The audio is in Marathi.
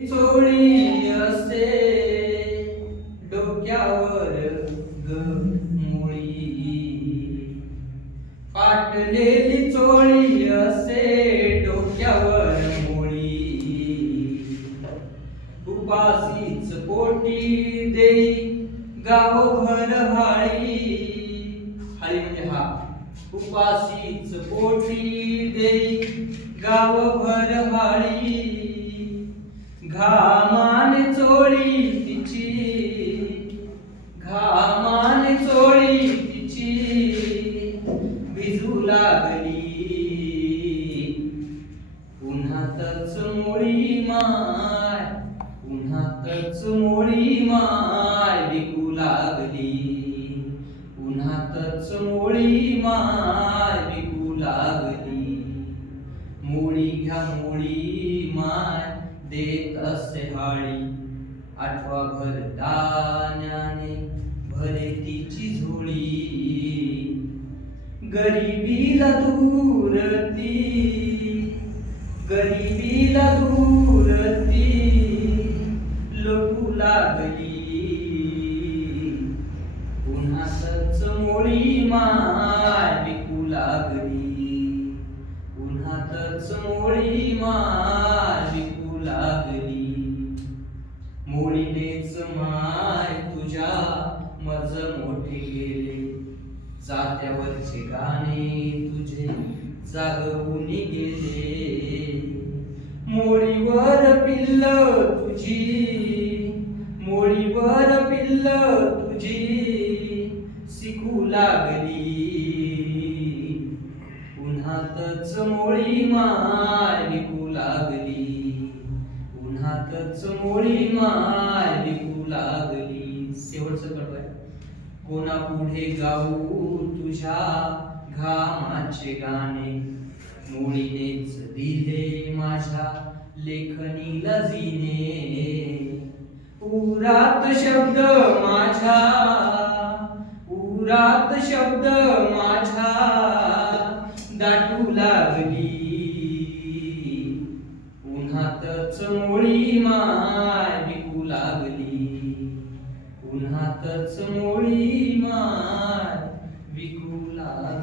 चोळी असे डोक्यावर मुळी, फाटलेली चोळी असे डोक्यावर मुळी, उपासीच पोटी देई गावभर हाळी. हाळी म्हणजे हा. उपासीच पोटी देई गावभर हाळी, घामाने चोळी तिची, घामाने चोळी तिची भिजू लागली. उन्हातच मोळी माय, उन्हातच मोळी माय विकू लागली. उन्हातच मोळी माय विकू लागली. मोळी घ्या मोळी माय देत असे हाळी, आठवा भर दाण्याने भरे तिची झोळी. गरिबीला दूर ती, गरिबीला दूर ती लोकू लागली. उन्हातच मोळी माय विकू लागली. उन्हातच मोळी माय विकू लागली. मोळीनेच माय तुझ्या मज मोठे गेले, जात्यावरचे गाणे तुझे जागवून गेले. मोळीवर पिल्ल तुझी, मोळीवर पिल्ल तुझी शिकू लागली. उन्हातच मोळी माय विकू लागली. उन्हातच मोळी माय विकू लागली. शेवटचं कडवं आहे. कोणापुढे गाऊ तुझ्या घामाचे गाणे, मोळीनेच दिले माझ्या लेखणीला जिने. उरात शब्द माझ्या, उरात शब्द माझ्या दाटू लागली. उन्हातच मोळी माय विकू लागली. उन्हातच मोळी माय विकू लागली.